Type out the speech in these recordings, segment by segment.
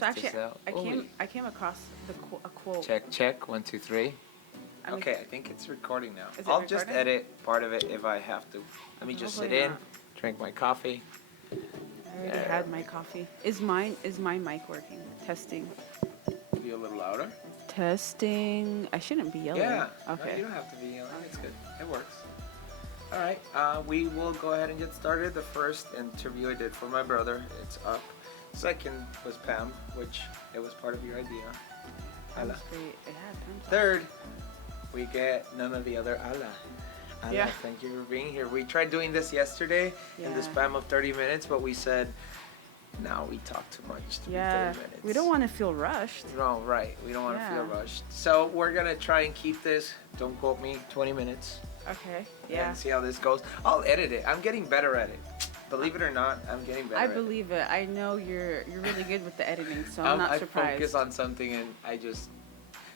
test So actually, this out. I came across a quote. Check. 1, 2, 3. I mean, Okay, I think it's recording now. Is it I'll just recording? edit part of it if I have to. Let me just sit Hopefully in, not. drink my coffee. I already had my coffee. Is my mic working? Testing. Be a little louder. Testing. I shouldn't be yelling. Yeah. Okay. No, you don't have to be yelling. It's good. It works. All right. We will go ahead and get started. The first interview I did for my brother, it's up. Second was Pam, which it was part of your idea. Alla. That's great. It had Pam's Third, we get none of the other Alla. Alla, Yeah. thank you for being here. We tried doing this yesterday in the Yeah. span of 30 minutes, but we said, now we talk too much to be 30 minutes. We don't want to feel rushed. No, right. We don't want to feel Yeah. rushed. So we're going to try and keep this, don't quote me, 20 minutes. Okay. Yeah. And see how this goes. I'll edit it. I'm getting better at it. Believe it or not, I'm getting better I at it. believe it. I know you're really good with the editing, so I'm not I surprised. focus on something and I just...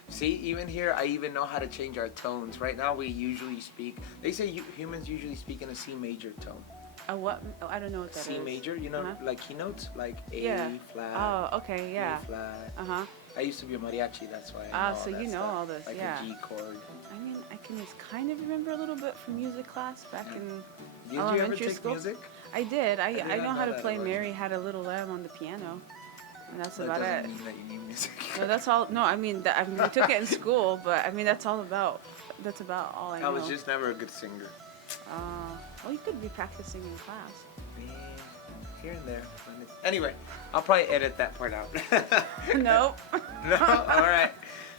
See, even here, I even know how to change our tones. Right now, we usually speak... They say humans usually speak in a C major tone. A what? Oh, I don't know what that is. C major, you know, like keynotes? Like A Yeah. flat, Oh, okay, yeah. A flat. Uh-huh. I used to be a mariachi, that's why I know all So that you know stuff. all this, like yeah. a G chord. I mean, I can just kind of remember a little bit from music class back in Did you ever elementary take school. music? I did. I did know not how know to that play about you. Mary Had a Little Lamb on the piano. And that's That about doesn't it. mean that you need music. No, that's all. No, I mean, we took it in school, but I mean, that's all about. That's about all I know. I was just never a good singer. Well, you could be practicing in class. Man, here and there. Anyway, I'll probably edit that part out. Nope. No? All right.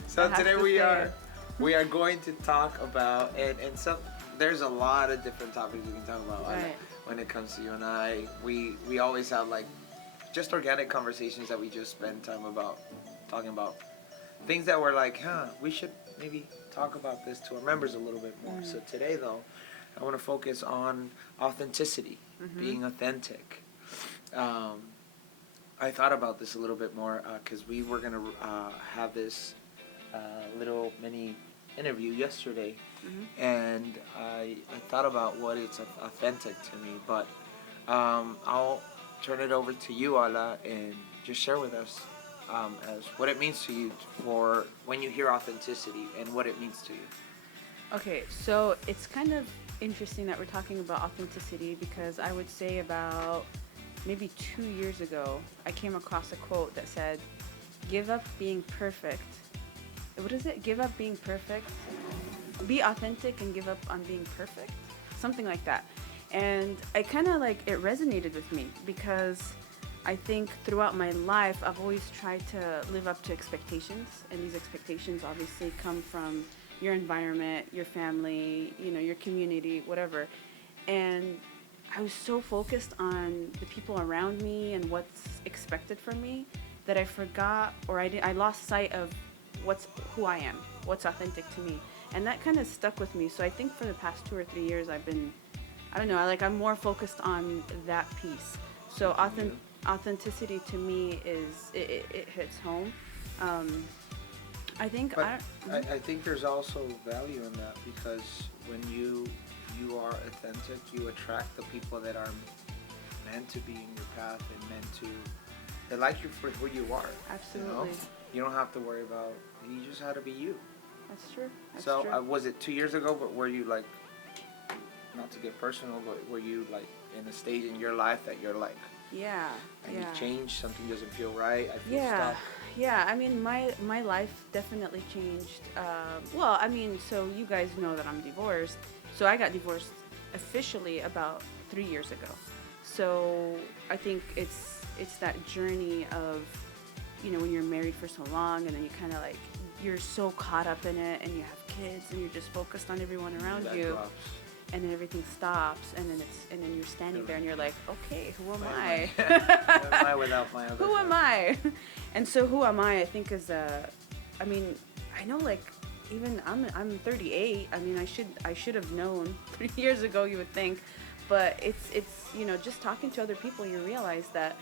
So That has today to we are going to talk about, and some, there's a lot of different topics we can talk about Right. when it comes to you and I. We always have like just organic conversations that we just spend time about talking about things that we're like, we should maybe talk about this to our members a little bit more. So today though, I want to focus on authenticity, being authentic. I thought about this a little bit more because we were going to have this little mini interview yesterday, and I thought about what is authentic to me, but I'll turn it over to you, Alla, and just share with us as what it means to you for when you hear authenticity and what it means to you. Okay, so it's kind of interesting that we're talking about authenticity because I would say about maybe 2 years ago, I came across a quote that said, "Give up being perfect." What is it? Give up being perfect. Be authentic and give up on being perfect. Something like that. And I kind of like, it resonated with me because I think throughout my life, I've always tried to live up to expectations. And these expectations obviously come from your environment, your family, your community, whatever. And I was so focused on the people around me and what's expected from me that I forgot, or I lost sight of who I am, what's authentic to me. And that kind of stuck with me. So I think for the past 2 or 3 years, I've been, I don't know, I'm more focused on that piece. So authenticity to me is, it hits home. I think, But I think there's also value in that because when you are authentic, you attract the people that are meant to be in your path and meant to, they like you for who you are. Absolutely. You don't have to worry about, you just have to be you. That's true. That's So true. was it 2 years ago, but were you like, not to get personal, but were you like in a stage in your life that you're like, Yeah. I need change, something doesn't feel right, I feel Yeah. stuck? Yeah, I mean, my life definitely changed. Well, I mean, so you guys know that I'm divorced. So I got divorced officially about 3 years ago. So I think it's that journey of, when you're married for so long and then you kind of like, you're so caught up in it and you have kids and you're just focused on everyone around That you. drops. And then everything stops and then you're standing there and you're like, okay, who am Who I? am I without my other Who am I? And so who am I think is I mean, I know like even I'm 38. I mean, I should have known 3 years ago, you would think. But it's just talking to other people, you realize that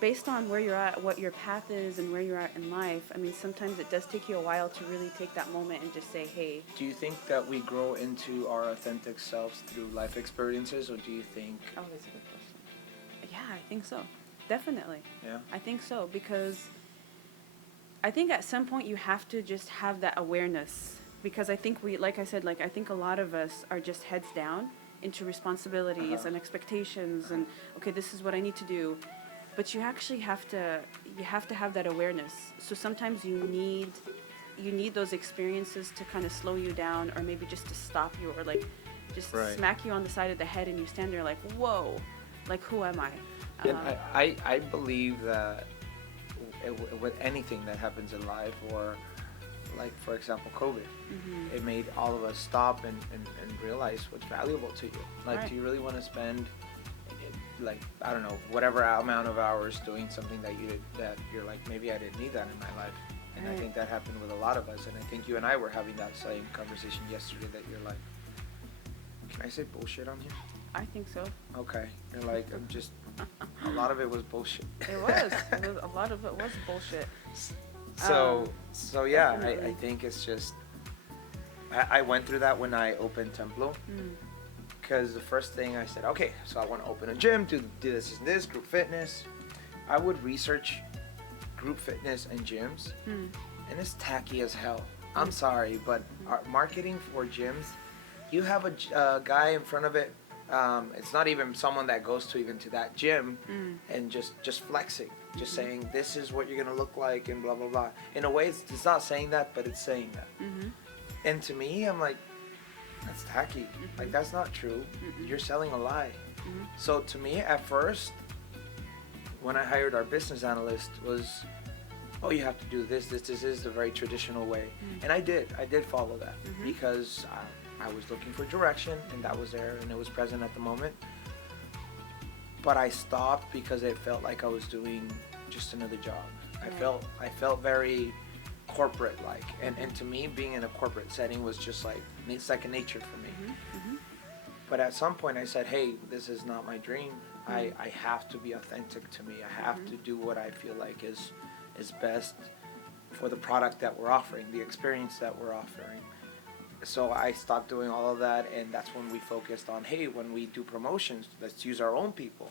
based on where you're at, what your path is and where you're at in life, I mean, sometimes it does take you a while to really take that moment and just say, hey. Do you think that we grow into our authentic selves through life experiences, or do you think... Oh, that's a good question. Yeah, I think so. Definitely. Yeah. I think so, because I think at some point you have to just have that awareness, because I think like I said, like I think a lot of us are just heads down into responsibilities and expectations and okay, this is what I need to do. But you actually have to have that awareness. So sometimes you need those experiences to kind of slow you down, or maybe just to stop you, or like just Right. smack you on the side of the head and you stand there like, whoa, like who am I? And I believe that with anything that happens in life, or like for example COVID, it made all of us stop and realize what's valuable to you. Like, Right. do you really want to spend, like, I don't know, whatever amount of hours doing something that you're like, maybe I didn't need that in my life. And I Right. think that happened with a lot of us. And I think you and I were having that same conversation yesterday, that you're like, can I say bullshit on here? I think so. Okay. You're like, I'm just, a lot of it was bullshit. It was. A lot of it was bullshit. So yeah, I Definitely. think it's just, I went through that when I opened Templo, because the first thing I said, okay, so I want to open a gym, do this and this, group fitness. I would research group fitness and gyms, and it's tacky as hell. I'm sorry, but our marketing for gyms, you have a guy in front of it. It's not even someone that goes to even to that gym, and just flexing, just saying this is what you're gonna look like and blah blah blah. In a way, it's not saying that, but it's saying that. And to me, I'm like, that's tacky. Like, that's not true. You're selling a lie. So to me, at first, when I hired our business analyst, was, oh, you have to do this is the very traditional way. And I did follow that, because I was looking for direction, and that was there, and it was present at the moment. But I stopped because it felt like I was doing just another job. I felt very corporate like, and to me, being in a corporate setting was just like second nature for me. But at some point I said, hey, this is not my dream. I have to be authentic to me. I have to do what I feel like is best for the product that we're offering, the experience that we're offering. So I stopped doing all of that, and that's when we focused on, hey, when we do promotions, let's use our own people.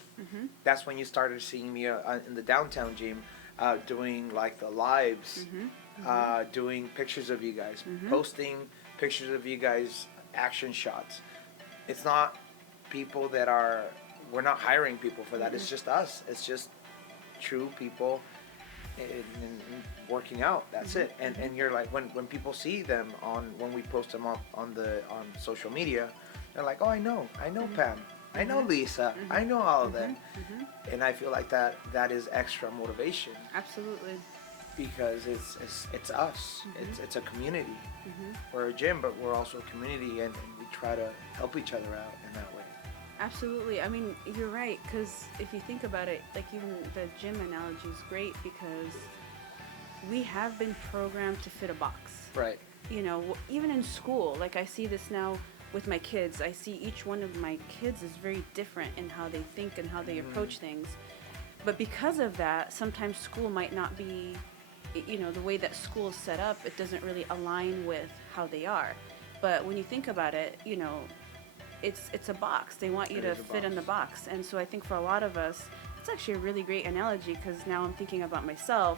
That's when you started seeing me in the downtown gym, doing like the lives, doing pictures of you guys, posting pictures of you guys, action shots. It's not people that are, we're not hiring people for that. It's just us. It's just true people in working out. That's it. And you're like, when people see them when we post them on social media, they're like, oh, I know Pam, I know Lisa, I know all of them. And I feel like that is extra motivation. Absolutely. Because it's us. It's a community. We're a gym, but we're also a community, and we try to help each other out in that way. Absolutely. I mean, you're right, because if you think about it, like even the gym analogy is great, because we have been programmed to fit a box. Right. You know, even in school, like I see this now with my kids. I see each one of my kids is very different in how they think and how they approach things. But because of that, sometimes school might not be, you know, the way that school is set up, it doesn't really align with how they are. But when you think about it, you know, it's a box. They want you to fit in the box. And so I think for a lot of us, it's actually a really great analogy, because now I'm thinking about myself.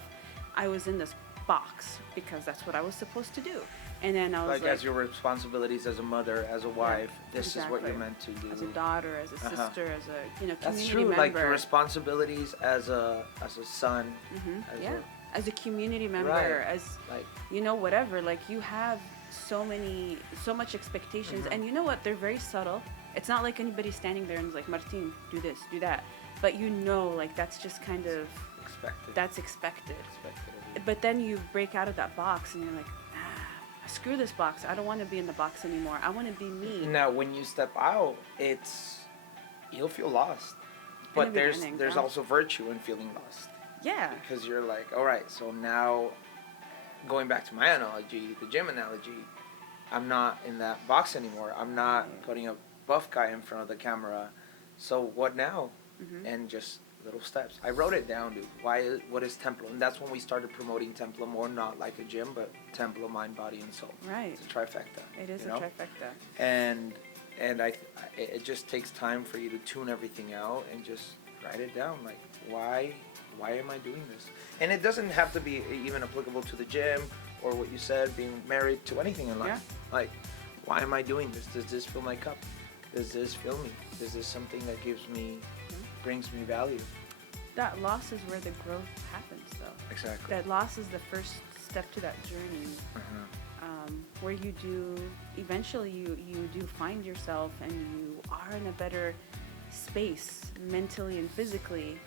I was in this box because that's what I was supposed to do. And then I was like as your responsibilities as a mother, as a wife, this is what you're meant to do. As a daughter, as a sister, as a, you know, community That's true. member. Like your responsibilities as a son. As a community member, as like, you know, whatever. Like, you have so much expectations, and you know what? They're very subtle. It's not like anybody's standing there and is like, Martin, do this, do that. But you know, like, that's just kind of expected. That's expected. But then you break out of that box and you're like, screw this box. I don't want to be in the box anymore. I want to be me. Now, when you step out, you'll feel lost. But there's also virtue in feeling lost. Yeah. Because you're like, all right, so now, going back to my analogy, the gym analogy, I'm not in that box anymore. I'm not putting a buff guy in front of the camera. So what now? And just little steps. I wrote it down, dude. What is Templo? And that's when we started promoting Templo more, not like a gym, but Templo, mind, body, and soul. Right. It's a trifecta. It is a trifecta. And it just takes time for you to tune everything out and just write it down. Like, why am I doing this? And it doesn't have to be even applicable to the gym or what you said, being married, to anything in life. Yeah. Like, why am I doing this? Does this fill my cup? Does this fill me? Is this something that brings me value? That loss is where the growth happens, though. Exactly. That loss is the first step to that journey, where you do eventually you do find yourself, and you are in a better space mentally and physically,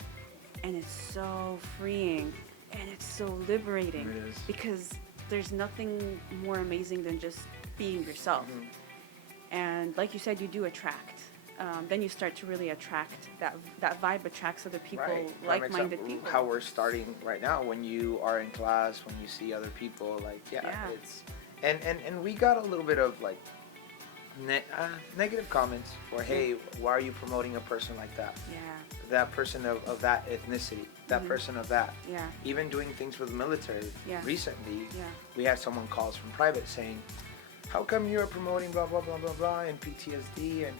and it's so freeing and it's so liberating. It is. Because there's nothing more amazing than just being yourself. And like you said, you do attract. Then you start to really attract that vibe attracts other people, Right. like-minded people. How we're starting right now, when you are in class, when you see other people, like, it's, and we got a little bit of like negative comments for, hey, why are you promoting a person like that? Yeah. That person of that ethnicity, that person of that. Yeah. Even doing things for the military. Yeah. Recently, Yeah. we had someone call us from private saying, how come you're promoting blah, blah, blah, blah, blah, and PTSD? And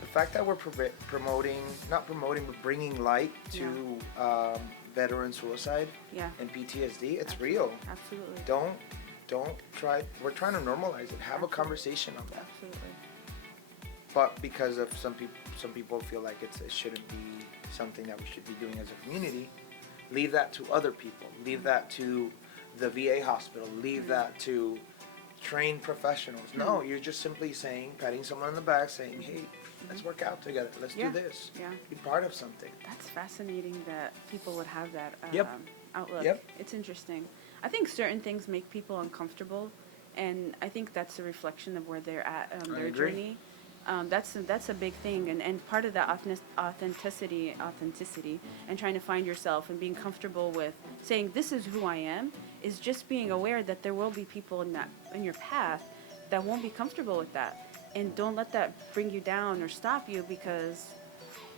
the fact that we're not promoting, but bringing light to veteran suicide and PTSD, it's real. Absolutely. Don't try, we're trying to normalize it. Have a conversation on that. Absolutely. But because of some people feel like it shouldn't be something that we should be doing as a community, leave that to other people. Leave that to the VA hospital. Leave that to trained professionals. No, you're just simply saying, patting someone on the back, saying, hey, let's work out together. Let's do this. Yeah. Be part of something. That's fascinating that people would have that outlook. Yep. It's interesting. I think certain things make people uncomfortable, and I think that's a reflection of where they're at, their journey. That's a big thing, and part of that authenticity, and trying to find yourself and being comfortable with saying, this is who I am, is just being aware that there will be people in your path that won't be comfortable with that, and don't let that bring you down or stop you, because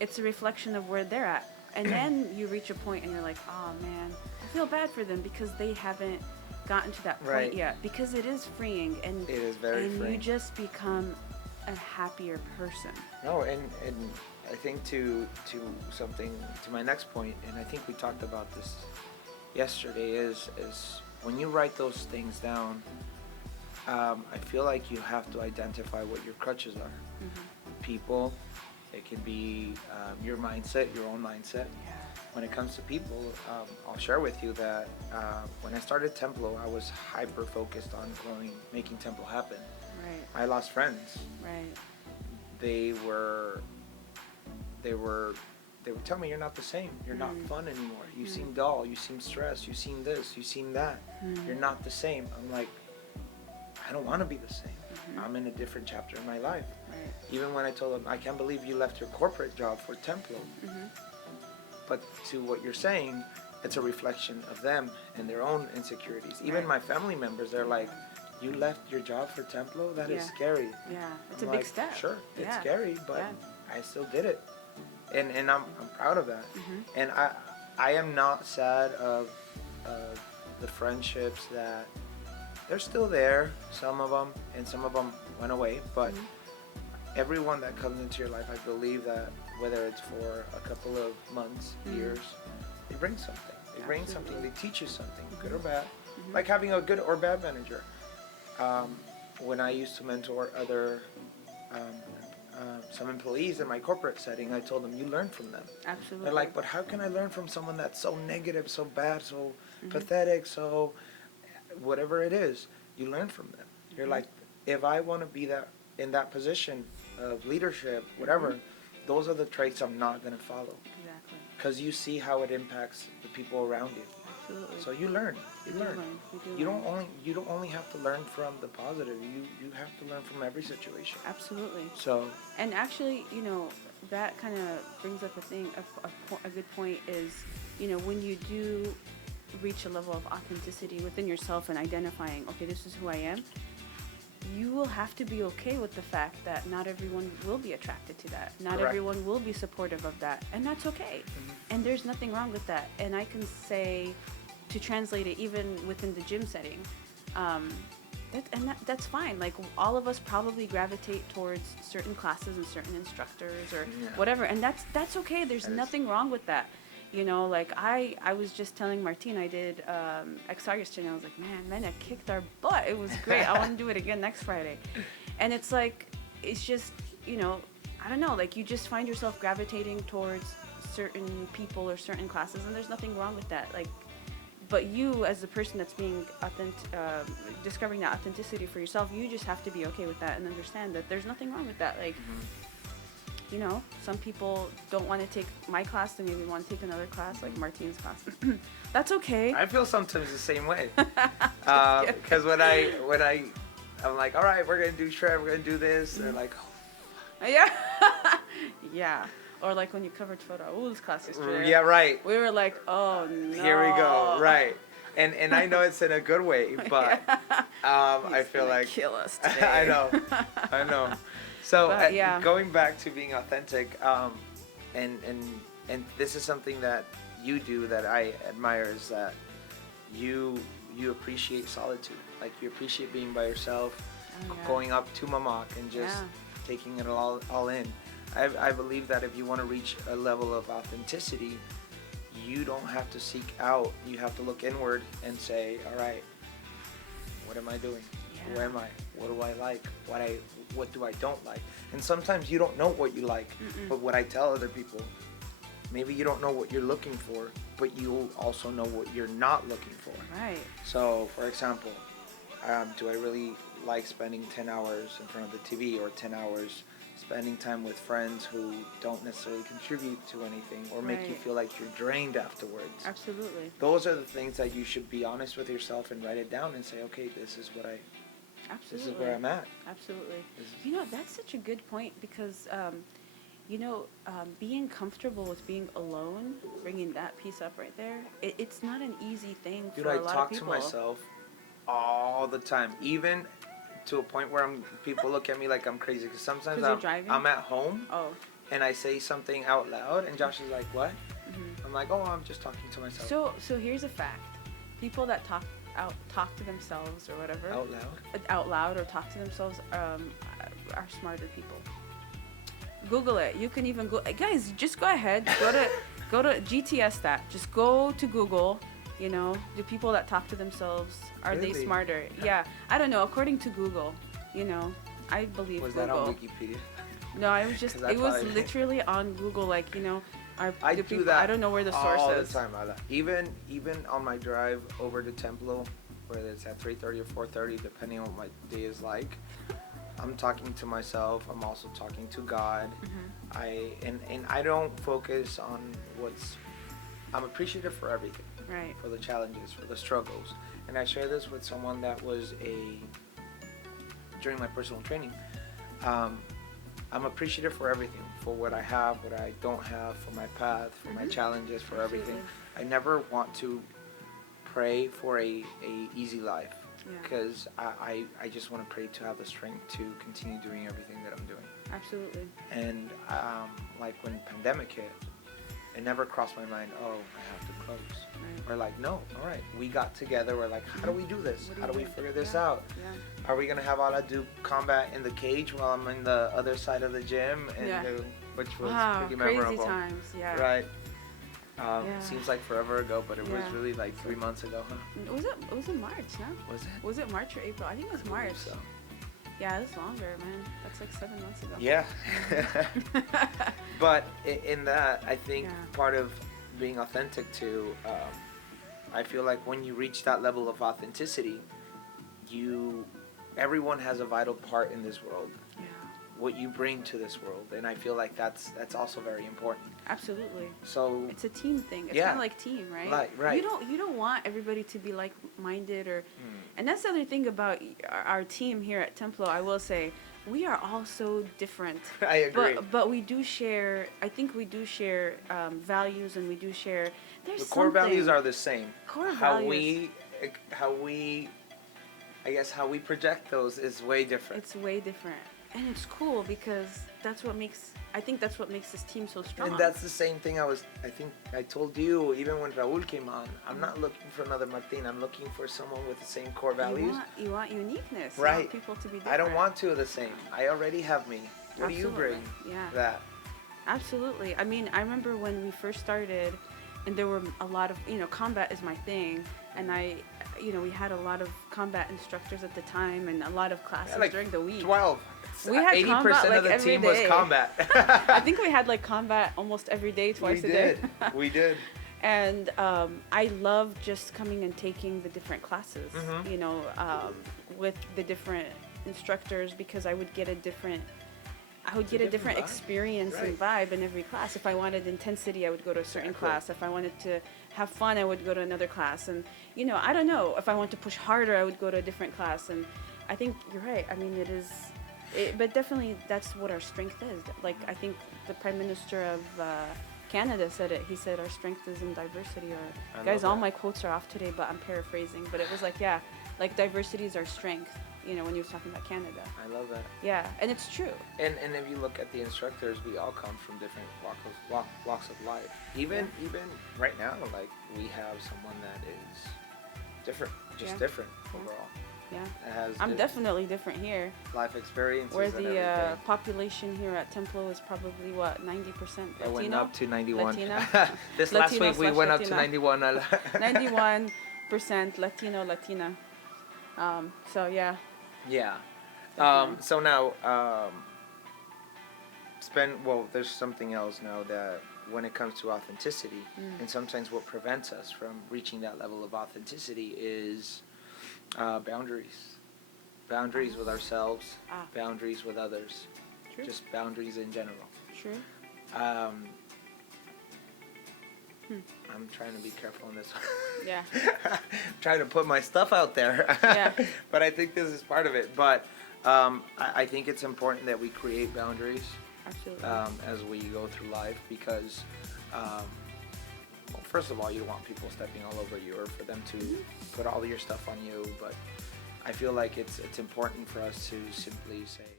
it's a reflection of where they're at. And then you reach a point and you're like, oh man, I feel bad for them because they haven't gotten to that point yet, because it is freeing, and it is very freeing. You just become a happier person. No, and I think to my next point, and I think we talked about this yesterday, is when you write those things down, I feel like you have to identify what your crutches are. People, it can be your mindset, your own mindset. When it comes to people, I'll share with you that when I started Templo, I was hyper focused on making Templo happen. Right. I lost friends. Right. They would tell me, you're not the same. You're not fun anymore. You seem dull. You seem stressed. You seem this. You seem that. You're not the same. I'm like, I don't want to be the same. I'm in a different chapter in my life. Right. Even when I told them, I can't believe you left your corporate job for Templo. But to what you're saying, it's a reflection of them and their own insecurities. Even my family members, they're like, you left your job for Templo? That is scary. Yeah, it's I'm a big step. Sure, it's scary, but I still did it. And I'm proud of that. And I am not sad of the friendships that they're still there, some of them, and some of them went away. But everyone that comes into your life, I believe that whether it's for a couple of months, years, they bring something. They bring something. They teach you something, good or bad. Like having a good or bad manager. When I used to mentor some employees in my corporate setting, I told them, you learn from them. Absolutely. They're like, but how can I learn from someone that's so negative, so bad, so pathetic, so whatever it is? You learn from them. You're like, if I want to be in that position of leadership, whatever, those are the traits I'm not going to follow. Exactly. Because you see how it impacts the people around you. Absolutely. So you learn. You learn. You don't only have to learn from the positive. You have to learn from every situation. Absolutely. So. And actually, that kind of brings up a good point is, when you do reach a level of authenticity within yourself and identifying, okay, this is who I am, you will have to be okay with the fact that not everyone will be attracted to that. Not everyone will be supportive of that. And that's okay. And there's nothing wrong with that. And I can say, to translate it even within the gym setting, That's fine. Like all of us probably gravitate towards certain classes and certain instructors or whatever, and that's okay. There's nothing wrong with that. You know, like I was just telling Martine, I did XR yesterday, and I was like, man, I kicked our butt. It was great. I want to do it again next Friday. And it's like, it's just, you know, I don't know, like you just find yourself gravitating towards certain people or certain classes, and there's nothing wrong with that. Like, but you, as the person that's being discovering that authenticity for yourself, you just have to be okay with that and understand that there's nothing wrong with that. Like, you know, some people don't want to take my class, they maybe want to take another class, like Martine's class. That's okay. I feel sometimes the same way. Because when I'm like, all right, we're gonna do shred, we're gonna do this, and they're like, yeah, yeah. Or like when you covered photo Raul's class yesterday. yeah, right. We were like, oh no. Here we go, right. And I know it's in a good way, but I feel like kill us today. I know. So but, going back to being authentic, and this is something that you do that I admire, is that you appreciate solitude. Like you appreciate being by yourself, going up to Mamak and just taking it all in. I believe that if you want to reach a level of authenticity, you don't have to seek out. You have to look inward and say, all right, what am I doing? Yeah. Who am I? What do I like? What do I don't like? And sometimes you don't know what you like. But what I tell other people, maybe you don't know what you're looking for, but you also know what you're not looking for. Right. So, for example, do I really like spending 10 hours in front of the TV, or 10 hours spending time with friends who don't necessarily contribute to anything or make you feel like you're drained afterwards? Absolutely. Those are the things that you should be honest with yourself and write it down and say, okay, this is this is where I'm at. Absolutely. You know, that's such a good point because, being comfortable with being alone, bringing that piece up right there, it's not an easy thing for a lot of people. Dude, I talk to myself all the time, even to a point where people look at me like I'm crazy, because sometimes I'm at home and I say something out loud and Josh is like, what? I'm like, oh, I'm just talking to myself. So here's a fact. People that talk to themselves or whatever out loud or talk to themselves are smarter people. Google it. You can even go, guys, just go ahead, go to GTS that, just go to Google. You know, do people that talk to themselves, are they smarter? Yeah, I don't know. According to Google, you know, I believe was Google. Was that on Wikipedia? No, I was just, it was literally on Google, like, you know, I do that. I don't know where the source all is. The time, Alla. Even on my drive over to Templo, whether it's at 3:30 or 4:30, depending on what my day is like, I'm talking to myself. I'm also talking to God. I don't focus on I'm appreciative for everything. Right. For the challenges, for the struggles. And I share this with someone that was during my personal training. I'm appreciative for everything, for what I have, what I don't have, for my path, for my challenges, for everything. I never want to pray for a easy life, because I just want to pray to have the strength to continue doing everything that I'm doing. Absolutely. And like when pandemic hit, it never crossed my mind, oh, I have to close. Right. We're like, no, all right, we got together. We're like, how do we do this? How do we figure this out? Are we going to have Alla do combat in the cage while I'm in the other side of the gym? And which was pretty memorable. Crazy times, Right. Seems like forever ago, but it was really like 3 months ago, huh? It was in March, no? Was it? Was it March or April? I think it was March. So. Yeah, it's longer, man. That's like 7 months ago. Yeah. But in that, I think part of being authentic too, I feel like when you reach that level of authenticity, everyone has a vital part in this world. Yeah. What you bring to this world, and I feel like that's also very important. Absolutely. So it's a team thing. It's kind of like team, right? Right. You don't want everybody to be like-minded or, and that's the other thing about our team here at Templo. I will say we are all so different. I agree. But we do share. I think we do share values, and we do share. There's the core values are the same. Core values. How we project those is way different. It's way different. and it's cool because I think that's what makes this team so strong. And that's the same thing I think I told you, even when Raul came on, I'm not looking for another Martin. I'm looking for someone with the same core values. You want uniqueness. Right. You want people to be different. I don't want two of the same. I already have me. What do you bring? Yeah. That. Absolutely. I mean, I remember when we first started, and there were a lot of, combat is my thing, and we had a lot of combat instructors at the time, and a lot of classes during the week. 12. We had 80% combat, of the every team day. was combat. I think we had combat almost every day, twice a day. We did. And I love just coming and taking the different classes, with the different instructors, because I would get a different experience and vibe in every class. If I wanted intensity, I would go to a certain class. If I wanted to have fun, I would go to another class. And, I don't know. If I want to push harder, I would go to a different class. And I think you're right. I mean, but definitely that's what our strength is. I think the Prime Minister of Canada said it. He said our strength is in diversity. Or guys, all my quotes are off today, but I'm paraphrasing. But it was diversity is our strength. When he was talking about Canada. I love that. Yeah, and it's true. And if you look at the instructors, we all come from different walks of life. Even right now, we have someone that is different, different overall. Yeah. I'm definitely different here. Life experiences. Where the population here at Templo is probably 90% Latino. It went up to 91. This Latino last week we went up to 91. 91% Latino, Latina. So yeah. Yeah. So now, there's something else now that when it comes to authenticity, and sometimes what prevents us from reaching that level of authenticity is boundaries. Boundaries with ourselves, boundaries with others, True. Just boundaries in general. True. I'm trying to be careful on this one. Yeah. Trying to put my stuff out there. Yeah. But I think this is part of it. But I think it's important that we create boundaries. Absolutely. As we go through life, because first of all, you don't want people stepping all over you or for them to put all your stuff on you. But I feel like it's important for us to simply say,